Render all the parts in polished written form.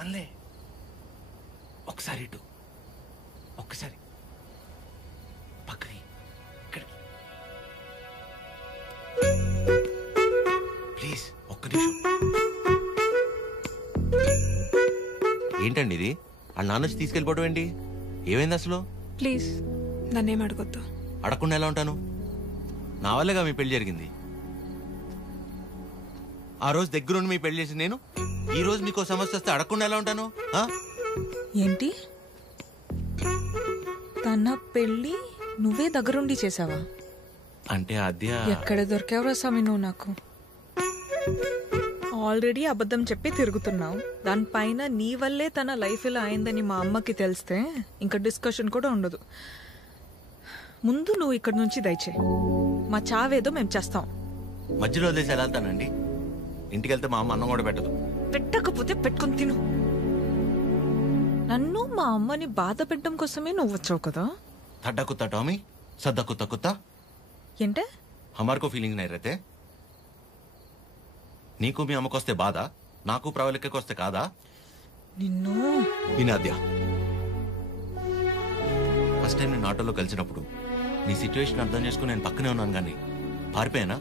మమ్మల్ని ఒకసారి ఇటు, ఒక్కసారి పక్కకి, ఇక్కడికి ప్లీజ్, ఒక్క నిమిషం. ఏంటండి ఇది? ఆ నాన్న వచ్చి తీసుకెళ్ళిపోవడం ఏంటి? ఏమైంది అసలు? ప్లీజ్ నన్నేం అడగొద్దు. అడగకుండా ఎలా ఉంటాను? నా వల్లగా మీ పెళ్లి జరిగింది. ఆ రోజు దగ్గరుండి మీ పెళ్లి చేసి నేను ఈ రోజు మీకు సమస్య వస్తే అడగకుండా ఎలా ఉంటాను? ఏంటి, తన పెళ్ళి నువ్వే దగ్గరుండి చేసావా? అంటే అద్య ఎక్కడ దొరికావురా స్వామి నువ్వు నాకు? ఆల్రెడీ అబద్ధం చెప్పి తిరుగుతున్నావు. దానిపైన నీ వల్లే తన లైఫ్ ఇలా అయిందని మా అమ్మకి తెలిస్తే ఇంకా డిస్కషన్ కూడా ఉండదు. ముందు నువ్వు ఇక్కడి నుంచి దయచే. మా చావేదో మేము చేస్తాం. మధ్యలో వదిలేసి ఎలా వెళ్తానండి? ఇంటికి వెళ్తే మా అమ్మ అన్నం కూడా పెట్టదు. పెట్టకపోతే పెట్టుకుని తిను. నన్ను మా అమ్మని బాధ పెట్టడం కోసమే నువ్వు వచ్చావు కదా. थड्डा कुत्ता टॉमी, सद्दा कुत्ता कुत्ता. ఏంటే? हमारे को फीलिंग नहीं रहते. నీకు మీ అమ్మకొస్తే బాధ, నాకు ప్రవళికకి వస్తే కాదా? నిన్ను వినాద్య, ఫస్ట్ టైం నేను ఆటోలో కలిసినప్పుడు నీ సిచ్యువేషన్ అర్థం చేసుకుని నేను పక్కనే ఉన్నాను, కానీ పారిపోయానా?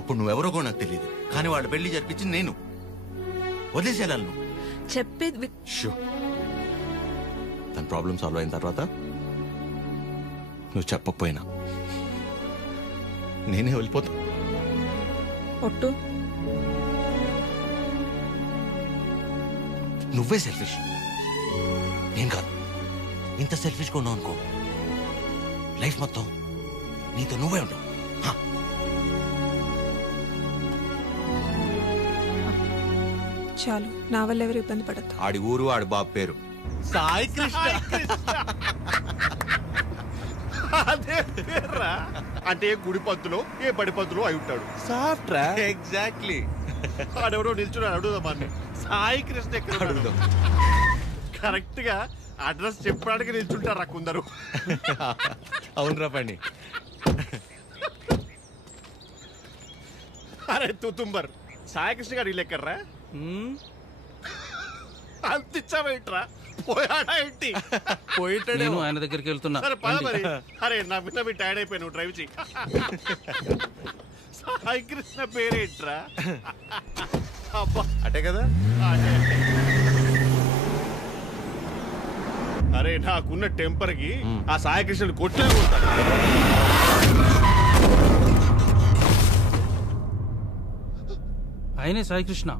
అప్పుడు నువ్వెవరో కూడా నాకు తెలియదు, కానీ వాళ్ళ పెళ్లి జరిపించింది నేను. వదిలేసేయాలి నువ్వు చెప్పేది. తన ప్రాబ్లం సాల్వ్ అయిన తర్వాత నువ్వు చెప్పకపోయినా నేనే వెళ్ళిపోతా. ఒట్టు. నువ్వే సెల్ఫిష్, నేను కాదు. ఇంత సెల్ఫిష్గా ఉన్నావు అనుకో, లైఫ్ మొత్తం నీతో నువ్వే ఉంటావు. చాలు, నా వల్ల ఎవరు ఇబ్బంది పడద్దు. ఆడి ఊరు, ఆడి బాబు పేరు సాయి కృష్ణ. అదే పేర్రా. అంటే ఏ గుడి పంతులో ఏ బడి పంతులో అయి ఉంటాడు. సాఫ్ట్రా. ఎగ్జాక్ట్లీ. ఆడెవడో నిల్చున్నాడు, అడుగుదామని. సాయి కృష్ణ ఎక్కడ అడుగుదాం. కరెక్ట్ గా అడ్రస్ చెప్పడానికి నిల్చుంటారా కొందరు. అవునరా పండి. అరే తుతుంబర్, సాయి కృష్ణ గారు ఇల్లు ఎక్కర్రా? అంతిచ్చావేంట్రా? పోయాడా ఏంటి? పోయిటాడు. ఆయన దగ్గరికి వెళ్తున్నా. సరే పద మరి. అరే నా పిల్ల మీ టైర్డ్ అయిపోయి నువ్వు డ్రైవ్ చేయి. సాయి కృష్ణ పేరేంట్రా? అబ్బా అటే కదా. అరే నాకున్న టెంపర్ కి ఆ సాయి కృష్ణుడు కొట్లే ఉంటాడు. ఆయనే సాయి కృష్ణ.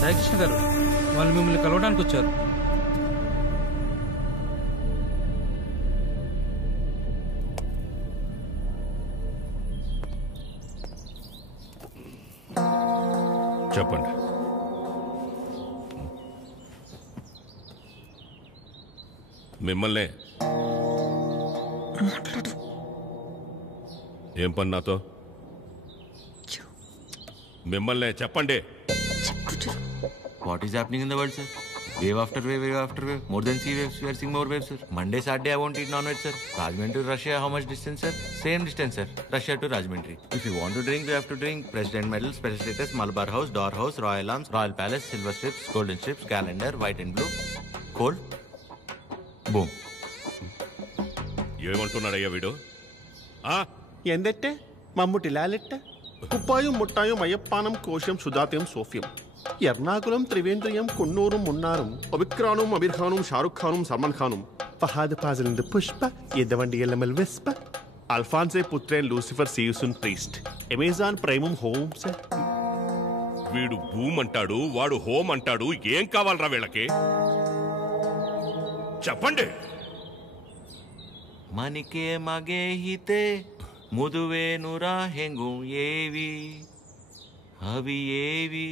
సాయికృష్ణ గారు, వాళ్ళు మిమ్మల్ని కలవడానికి వచ్చారు. చెప్పండి. మిమ్మల్నే. ఏం పని నాతో? మిమ్మల్నే చెప్పండి. What is happening in the world, sir? Wave after wave, wave after wave. More than sea waves, we are seeing more waves, sir. Monday, Saturday, I won't eat non-veg, sir. Rajahmundry to Russia, how much distance, sir? Same distance, sir. Russia to Rajahmundry. If you want to drink, you have to drink President Medal, Special Status, Malabar House, Door House, Royal Arms, Royal Palace, Silver Strips, Golden Strips, Calendar, White and Blue. Cold. Boom. ఏమంటున్నాడయ్యా వీడు? ఎందెట్టే మమ్ముటి లాలెట్ట కుప్పాయం ముట్టాయం అయ్యప్పానం కోశం సుధాత్యం సోఫ్యం ఎర్నాకులం త్రివేంద్రియం కొన్నూరు మున్నారం ఒబిక్రానం అబీర్ఖానం షారుఖ్ ఖానం సల్మాన్ ఖానం ఫహాద్ ఫాజిల్ పుష్ప ఎద్దవండి ఎల్లమల్ వెస్ప అల్ఫాన్సే పుత్రేన్ లూసిఫర్ సీయుసున్ ప్రీస్ట్ అమెజాన్ ప్రైమం హోమ్స్. వీడు భూమ్ అంటాడు, వాడు హోమ్ అంటాడు. ఏం కావాలరా వీళ్ళకి? చెప్పండి. మనికే మగే హితే ముదువేనురా హెంగు ఏవి అవి ఏవి.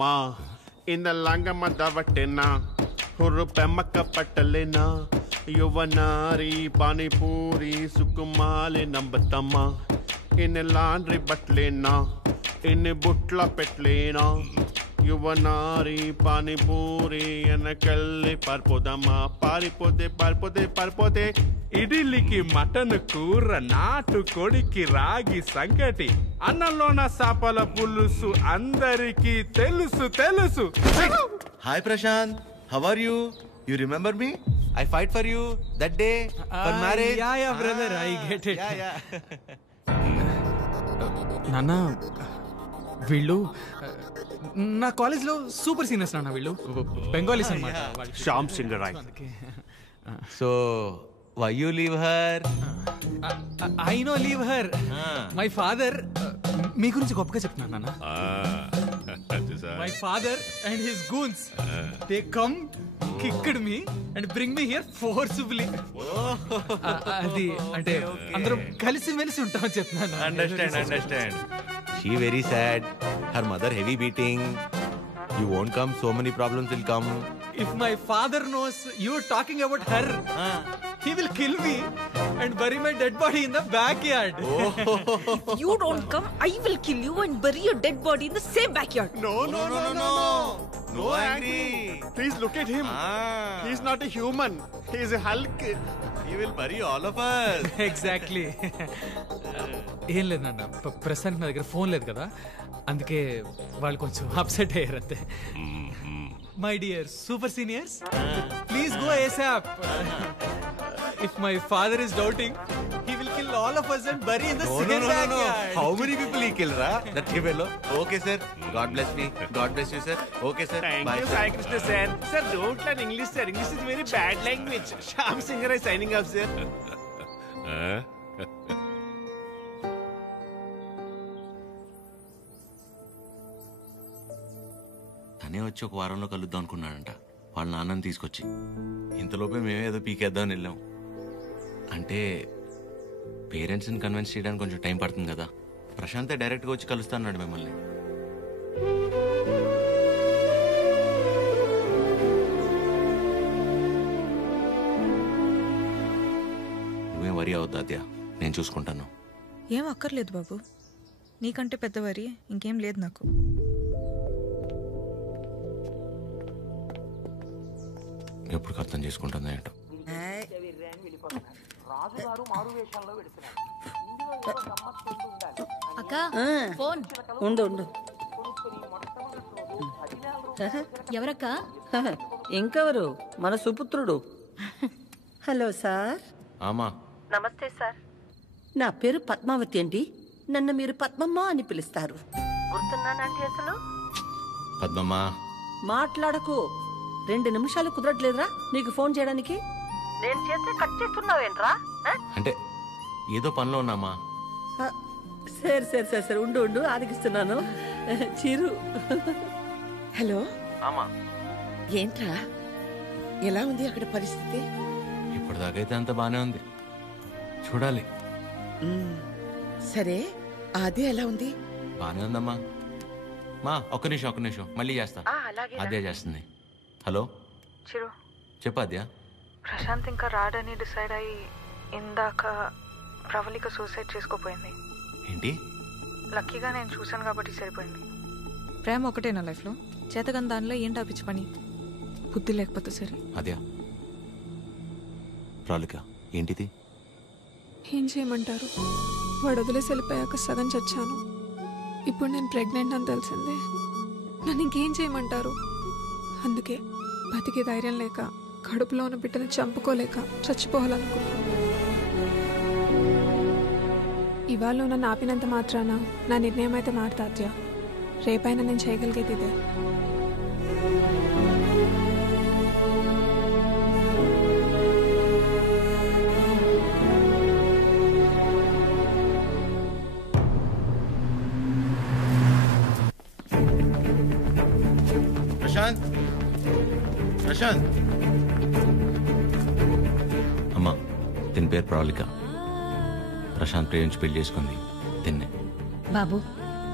మా ఇన్న లంగమ్మ దవట్టెనా ಹುರು ಪೆಮ್ಮಕ್ಕ ಪಟ್ಟಲೆನ ಯುವನಾರಿ ಪಾನಿಪೂರಿ ಸುಕುಮಾಲೆ ನಂಬತಮ್ಮ ಇನ್ನು ಲಾಂಡ್ರಿ ಬಟ್ಲೇನಾ ಇನ್ನು ಬುಟ್ಲ ಪೆಟ್ಲೇನಾ యువనారి పానీపూరి వెనకల్లి పారిపోదమ్మా పారిపోతే పారిపోతే పారిపోతే ఇడ్లీకి మటన్ కూర నాటు కొడికి రాగి సంగటి అన్నంలోన సాపల పులుసు అందరికీ తెలుసు తెలుసు. Hi Prashant, how are you? You remember me? I fight for you that day for marriage. Ya brother, I get it. నాన్న, వీళ్ళు నా కాలేజ్ లో సూపర్ సీనియర్స్ నాన్న. వీళ్ళు బెంగాలీస్ అన్నమాట. Shyam Singh Roy. So why you leave her? I no leave her. My father మీ గురించి గొప్పగా చెప్తున్నాను నాన్న. My father and his goons they come kicked me and bring me here forcefully. అది అంటే అందరం కలిసి మెలిసి ఉంటామని చెప్తున్నాను. Understand. She very sad. Her mother heavy beating. You won't come. So many problems will come. If my father knows you are talking about her, he will kill me and bury my dead body in the backyard. If you don't come, I will kill you and bury your dead body in the same backyard. No. No angry. Please look at him. He's not a human. He's a Hulk. He will bury all of us. Exactly. ఏం లేదు నాన్న, ప్రస్తుతానికి నా దగ్గర phone లేదు కదా, అందుకే వాళ్ళు కొంచెం అప్సెట్ అయ్యారు అంతే. My dear super seniors, please go ASAP. If my father is doubting, he will kill all of us and bury in the same backyard. How many people he killed, ra? That fellow. Okay, sir. God bless me. God bless you, sir. Okay, sir. Thank you, Sai Krishna sir. Sir, don't learn English, sir. English is very bad language. Shyam Singh is signing off, sir. తనే వచ్చి ఒక వారంలో కలుద్దాం అనుకున్నాడంట వాళ్ళ నాన్నని తీసుకొచ్చి. ఇంతలోపే మేమే ఏదో పీకేద్దామని వెళ్ళాం. అంటే పేరెంట్స్ని కన్విన్స్ చేయడానికి కొంచెం టైం పడుతుంది కదా. ప్రశాంతే డైరెక్ట్గా వచ్చి కలుస్తా అన్నాడు మిమ్మల్ని. నువ్వేం వరి అవద్దు అద్యా, నేను చూసుకుంటాను. ఏం అక్కర్లేదు బాబు, నీకంటే పెద్దవారి ఇంకేం లేదు నాకు. ఎప్పుడు అర్థం చేసుకుంటుందా ఏంటో. అక్క ఫోన్ ఉండు. ఎవరక్క? ఇంకెవరు? మన సుపుత్రుడు. Hello sir. ఆమా. నమస్తే సార్. నా పేరు పద్మావతి అండి. నన్ను మీరు పద్మమ్మ అని పిలుస్తారు. గుర్తున్నానండి అసలు? పద్మమ్మ. మాట్లాడకు. 2 నిమిషాలు కుదరట్లేదురా నీకు ఫోన్ చేయడానికి? నేను చేస్తే కట్ చేస్తున్నావేంట్రా? అంటే ఏదో పనిలో ఉన్నామా. సరే ఉండు ఆదిగిస్తున్నాను. చిరు. హలో. ఆమా. ఏంట్రా, ఎలా ఉంది అక్కడ పరిస్థితి? ఇప్పటిదాకైతే అంత బానే ఉంది, చూడాలి. సరే, అదే ఎలా ఉంది? బానే ఉందమ్మా. మా ఒక్క నిమిషం మళ్ళీ చేస్తా. అదే చేస్తుంది. హలో చిరు, చెప్పద్యా. ప్రశాంత్ ఇంకా రాడని డిసైడ్ అయ్యి ఇందాక ప్రవళిక సూసైడ్ చేసుకోపోయింది. ఏంటి? లక్కీగా నేను చూశాను కాబట్టి సరిపోయింది. ప్రేమ ఒకటే నా లైఫ్లో, చేతగని దానిలో ఏంటి ఆపించి పని? బుద్ధి లేకపోతే సరే. అద్యా ప్రాలిక ఏంటిది? ఏం చేయమంటారు? వాడు వదిలేసి వెళ్ళిపోయాక సగం చచ్చాను. ఇప్పుడు నేను ప్రెగ్నెంట్ అని తెలిసిందే. నన్ను ఇంకేం చేయమంటారు? అందుకే బతికే ధైర్యం లేక, కడుపులో ఉన్న బిడ్డను చంపుకోలేక చచ్చిపోవాలనుకున్నాను. ఇవాళ నన్ను ఆపినంత మాత్రాన నా నిర్ణయం అయితే మారుతాద్యా. రేపైనా నేను చేయగలిగేది ఇదే. ప్రశాంత్ అమ్మా తిని పేరు ప్రవళిక. ప్రశాంత్ ప్రేమించి పెళ్లి చేసుకుంది తిన్నే. బాబు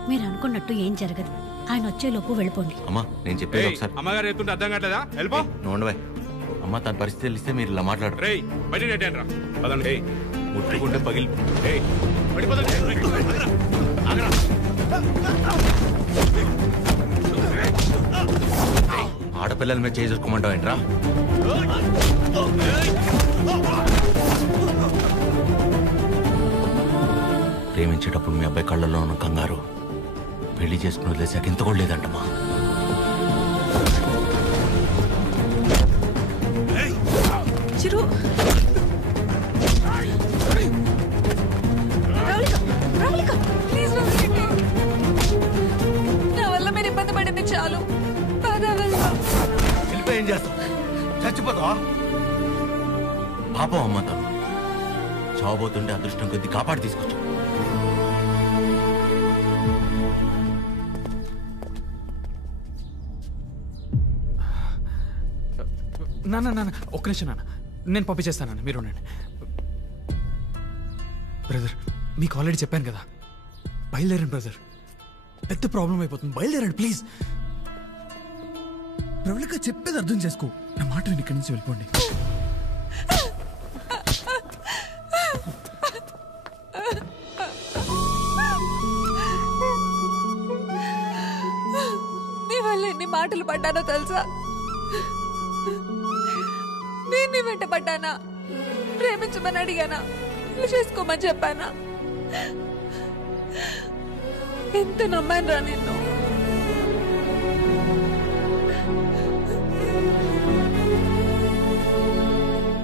మీరు అనుకున్నట్టు ఏం జరగదు. ఆయన వచ్చేలోపు వెళ్ళిపోండి. అమ్మా నేను చెప్పేది ఒకసారి. అమ్మగారు ఎత్తుంటే అర్థం కావట్లేదా? వెళ్ళిపో. నోండవాయ్ అమ్మ తన పరిస్థితి తెలిస్తే మీరు ఇలా మాట్లాడరు. రేయ్ బయట నెట్టండి రా. పదండి. ముట్టుకుంటే పగిలి ఆడపిల్లల మీద చేసుకోమంటావు ఏంట్రా? ప్రేమించేటప్పుడు మీ అబ్బాయి కళ్ళల్లో ఉన్న కంగారు పెళ్లి చేసుకుని వదిలేసాక ఇంత కూడా లేదంటమ్మా. చిరు ప్లీజ్ నా వల్ల మీరు ఇబ్బంది పడింది చాలు. ఏం చేస్తావు? చచ్చిపోతావా? పాపం అమ్మ తను చావబోతుంటే అదృష్టం కొద్ది కాపాడి తీసుకొచ్చు. నాన్న ఒక్క నిమిషం నాన్న, నేను పంపించేస్తాను. మీరు ఉండండి. బ్రదర్ మీకు ఆల్రెడీ చెప్పాను కదా, బయలుదేరండి బ్రదర్. పెద్ద ప్రాబ్లం అయిపోతుంది, బయలుదేరండి ప్లీజ్. ప్రవళిక చెప్పేది అర్థం చేసుకో. నా మాట విని ఇక్కడి నుంచి వెళ్ళిపోండి. నీ వల్ల ఎన్ని మాటలు పడ్డానో తెలుసా? నేను నీ వెంట పడ్డానా? ప్రేమించమని అడిగానా? పెళ్లి చేసుకోమని చెప్పానా? ఎంత నమ్మాను రా నిన్ను.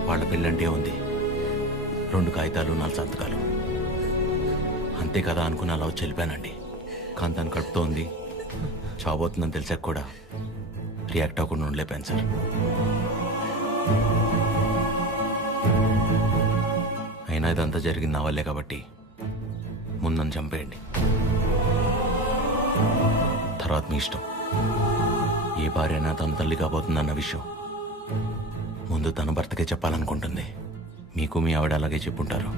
వాళ్ళ పెళ్ళంటే ఉంది 2 కాగితాలు 4 సంతకాలు అంతే కదా అనుకుని అలా వచ్చి వెళ్ళిపోయానండి. కానీ తను కడుపుతో ఉంది, చావబోతుందని తెలిసాక కూడా రియాక్ట్ అవ్వకుండా ఉండలేపాను సార్. అయినా ఇదంతా జరిగింది నా వల్లే కాబట్టి ముందు నన్ను చంపేయండి, తర్వాత మీ ఇష్టం. ఏ భార్య అయినా తన తల్లి కాబోతుందన్న విషయం ముందు తన భర్తకే చెప్పాలనుకుంటుంది. మీకు మీ ఆవిడ అలాగే చెప్పుంటారు.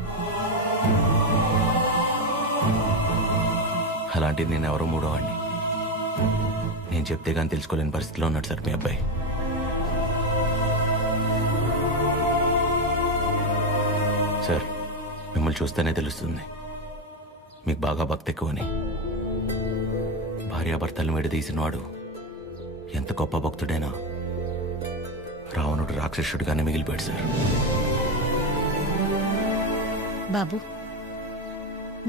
అలాంటిది నేను ఎవరో మూడోవాడిని. నేను చెప్తే కానీ తెలుసుకోలేని పరిస్థితిలో ఉన్నాడు సార్ మీ అబ్బాయి. సార్ మిమ్మల్ని చూస్తేనే తెలుస్తుంది మీకు బాగా భక్తి ఎక్కువని. భార్యాభర్తలను విడదీసినవాడు ఎంత గొప్ప భక్తుడైనా రావణుడు రాక్షసుడిగానే మిగిలిపోయాడు సార్. బాబు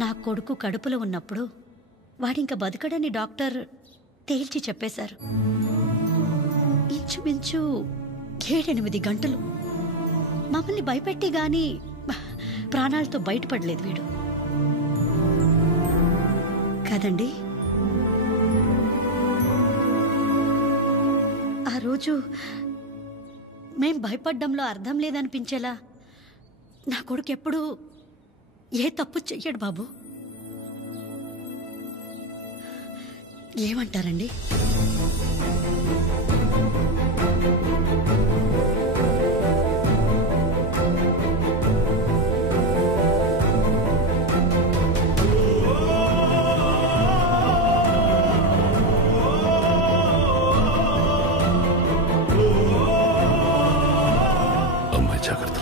నా కొడుకు కడుపులో ఉన్నప్పుడు వాడింక బతకడని డాక్టర్ తేల్చి చెప్పేశారు. ఇంచుమించు 7-8 గంటలు మమ్మల్ని భయపెట్టి గాని ప్రాణాలతో బయటపడలేదు వీడు కదండి. ఆ రోజు మేం భయపడ్డంలో అర్థం లేదనిపించేలా నా కొడుకు ఎప్పుడూ ఏ తప్పు చెయ్యడు బాబు. ఏమంటారండి? అమ్మాయి జాగ్రత్త.